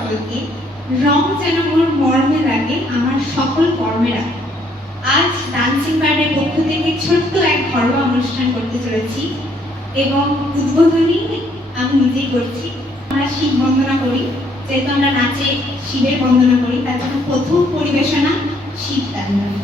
সকলকে, রং যেন মোর মর্মে লাগে আমার সকল কর্মের আগে। আজ ডান্সিং বার্ডের পক্ষ থেকে ছোট্ট এক ঘরোয়া অনুষ্ঠান করতে চলেছি এবং উদ্বোধনী আমি নিজেই করছি। আমরা শিব বন্দনা করি, যেহেতু আমরা নাচে শিবের বন্দনা করি, তার জন্য প্রথম পরিবেশনা শিব তাণ্ডব।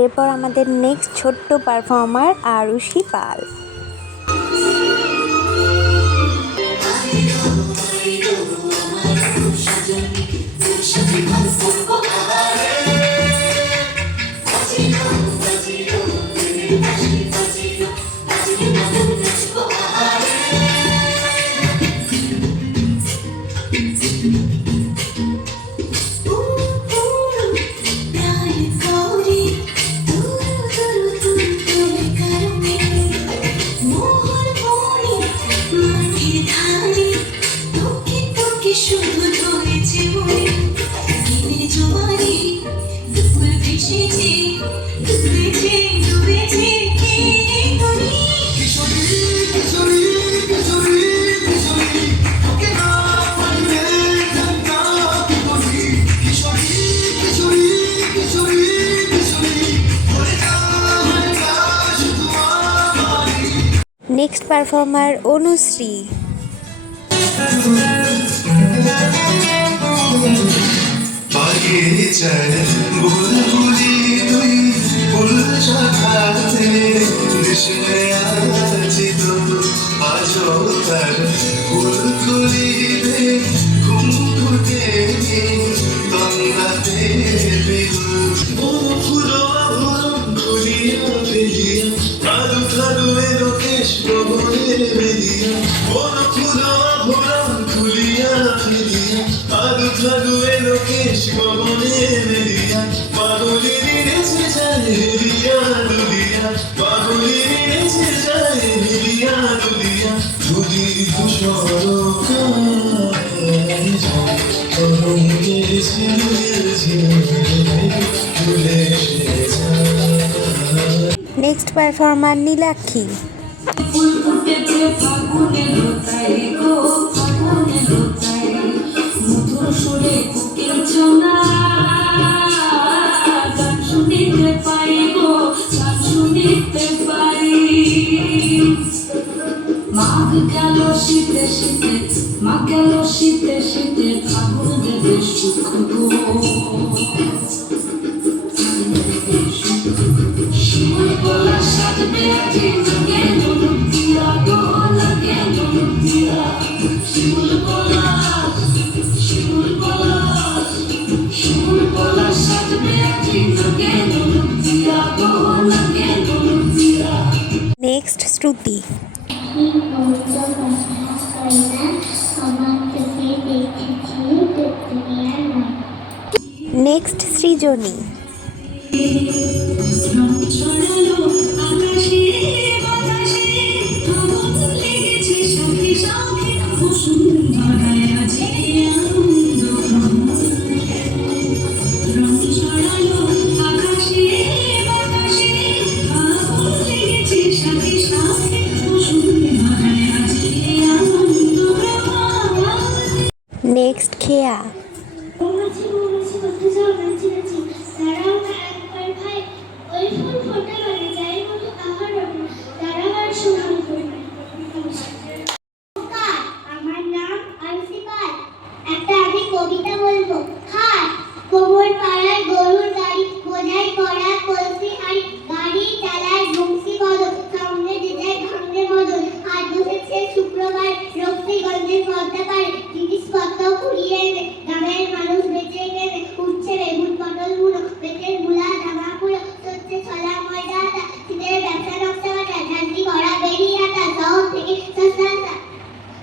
এরপর আমাদের নেক্সট ছোট্ট performer Arushi Pal. Next performer Anushree. Next performer Nilakshi. মাঘ গেল শীতে শীতে, মা গেল শীতে শীতে, ফাগুন দেবে সুখ গো। শিমুল গোলা সাজবে আজি, লাগে নুন দিয়া গো, লাগে নুন দিয়া। শ্রুতি। নেক্সট সৃজনী। রং ছড়ালো আকাশে বাতাসে, আগুন লেগেছে শাখে শাখে, বসুন্ধরায় আছে আনন্দ ঘন। রং ছড়ালো আকাশে বাতাসে, আগুন লেগেছে শাখে শাখে, বসুন্ধরায় আছে আনন্দ ঘন। নেক্সট খেয়া। মৌমাছি মৌমাছি কত যাও নাচি নাচি, দাঁড়াও না একবার ভাই, ওই ফুল ফোটে মানে যাই মতো আহার রকম, দাঁড়াবার সময় করবে। আমার নাম আলসিপাত, একটা আমি কবিতা বলবো। খাট গোবর পাড়ায় গরুর গাড়ি, বোঝাই করা কলসি হাড়ি, গাড়ি চালায় বংশী বদল, সামনে দিদায় ভাঙনে বদল, হাট বসেছে শুক্রবার, রক্তিগঞ্জের পদ্মা পারে, জিনিসপত্র কুড়িয়ে এনে গ্রামের মানুষ বেঁচে গেলে, উঠছে বেগুন পটল মুড়ো, পেটের মূলা জামা পুরো, চলছে ছলা ময়দা আটা, শীতের ব্যবসা নকশা বাটা, ঝাঁঝি করা বেরিয়ে আটা, শহর থেকে সস্তা আসা,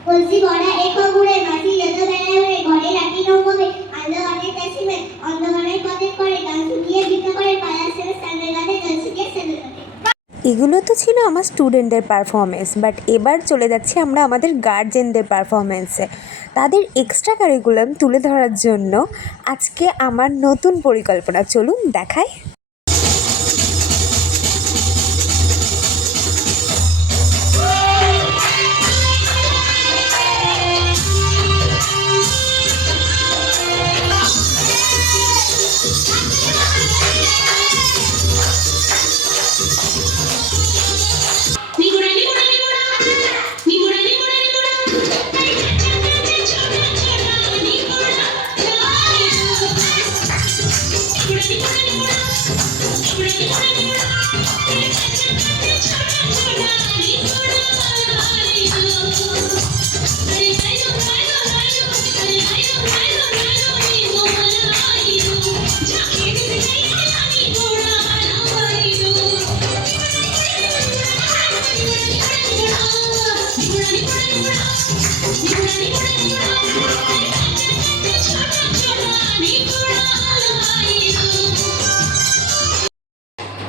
কলসি ভরা একো ঘুরে, মাছি যত বেড়ায় উড়ে, ঘরে রাখি নৌকোবে, আলো অনেক আসিবে, অন্ধকারের পথে করে, গান শুকিয়ে ভিক্ষা করে, পাড়া ছেড়ে স্যান্ডেল গাছে, জল শুকিয়ে স্যান্ডেল গাছে। এগুলো তো ছিল আমার স্টুডেন্টদের পারফরমেন্স, বাট এবার চলে যাচ্ছি আমরা আমাদের গার্জেনদের পারফরমেন্সে। তাদের এক্সট্রা কারিকুলাম তুলে ধরার জন্য আজকে আমার নতুন পরিকল্পনা, চলুন দেখাই।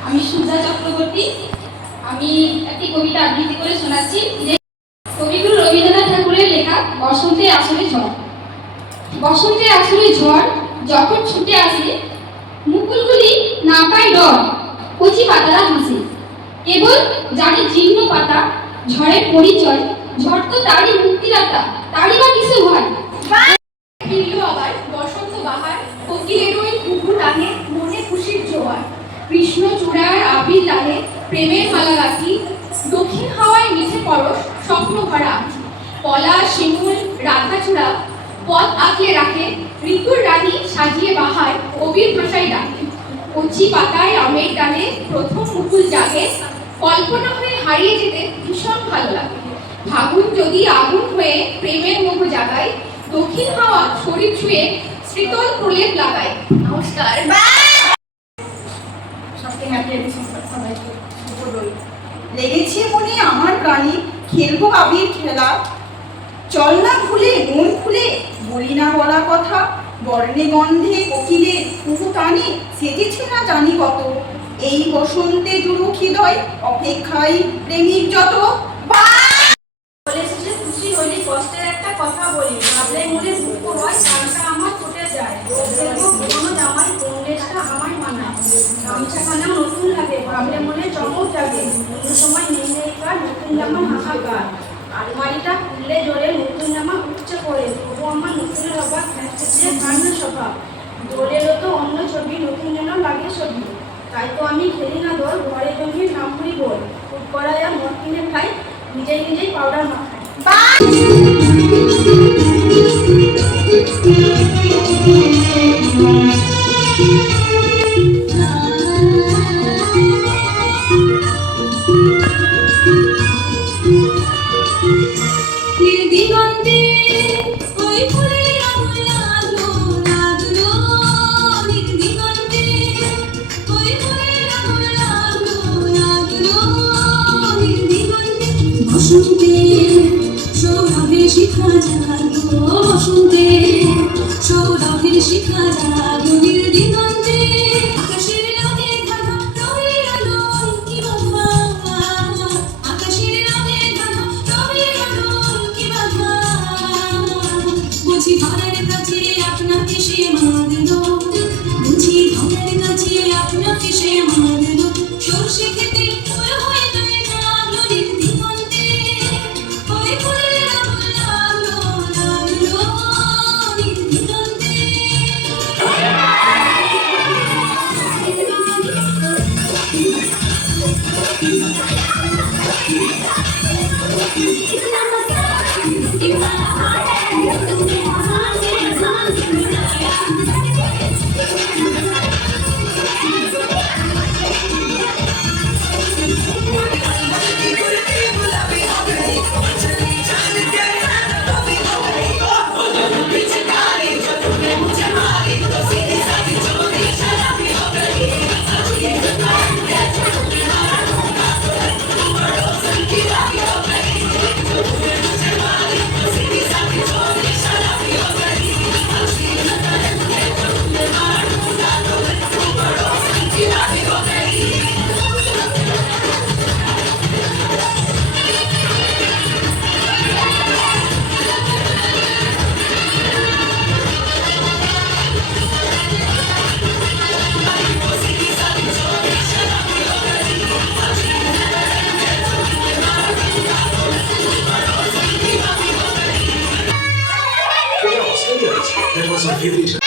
আমি সুধা চক্রবর্তী। আমি একটি কবিতা আবৃত্তি করে শোনাচ্ছি। যে কবিগুরু রবীন্দ্রনাথ ঠাকুরের লেখা বসন্তে আসলে ঝড়। বসন্তে আসলে ঝড় যখন ছুটে আসে, মুকুলগুলি না পায় ডর, কচি পাতারা হাসে, কেবল জানে জীর্ণ পাতা ঝড়ের পরিচয়, ঝড় তো তারই মুক্তিদাতা, তারই বা কিসে ভয়। ফিরল আবার বসন্ত বাহার, কোকিলের ওই কুকু টানে, মনে খুশির জোয়ার, কৃষ্ণ চূড়ার আবির লালে প্রেমের মালা গাঁথি, দক্ষিণ হাওয়ায় মিঠে পরশ স্বপ্ন ভরা আঁখি, পলা শিমুল রাধা চূড়া পথ আঁকলে রাখে, ঋতুর রানী সাজিয়ে বাহার কবির ভাষায় ডাকে, কচি পাতায় আমের ডালে প্রথম মুকুল জাগে, কল্পনা হয়ে হারিয়ে যেতে ভীষণ ভালো লাগে। ফাগুন যদি আগুন হয়ে প্রেমের মোহ জাগায়, দক্ষিণ হাওয়া শরীর ছুঁয়ে শীতল প্রলেপ লাগায়। নমস্কার। লেগেছে মনে আমার প্রাণী, খেলবো আবির খেলা, চল না ভুলে মন খুলে বলি না বলা কথা, বর্ণে গন্ধে কোকিলে কুহু টানে, সেজেছে না জানি কত, এই বসন্তে জুড়ো হৃদয় অপেক্ষায় প্রেমিক যত। বলে শেষে খুশি হইলে কষ্টের একটা কথা বলি, ভাবলে মনে দুঃখ হয়, গানটা আমার ফুটে যায়, পুরোনো জামাই কোন দেশটা আমায় মানায়, গামছাখানা নতুন লাগে, ভাবলে মনে চমক জাগে, অন্য সময় নেই কার নতুন জামা হাহাকার, আলমারিটা খুললে জোরে নতুন জামা উঠছে পড়ে, তবু আমার নতুনের অবাক থাকছে কান্না স্বভাব, দোল এলো তো অন্য ছবি, নতুন যেন লাগে ছবি, তাই তো আমি খেলি না দোল, ঘরে জমিয়ে নামপুরি বল, ফুট করায় আর মদ কিনে খাই, নিজেই নিজেই পাউডার মাখাই। দিগন্তে ওই ফুলের রং লাগলো লাগলো, দিগন্তে ওই ফুলের রং লাগলো লাগলো, দিগন্তে খাজা নদীর দিগন্তে আকাশের রঙে ঢাকা রবির আলোয় কি বাবা আকাশের রঙে ঢাকা রবির আলোয় কি বাবা বুঝি ধনের কাছে আপনাকে সে মারলো বুঝি ধনের কাছে আপনাকে সে মারলো সরষে খেতে ফুল হয়ে যায় না নদীর দিগন্তে ওই ফুলের আগুন লাগলো লাগলো নদীর দিগন্তে That was a vivid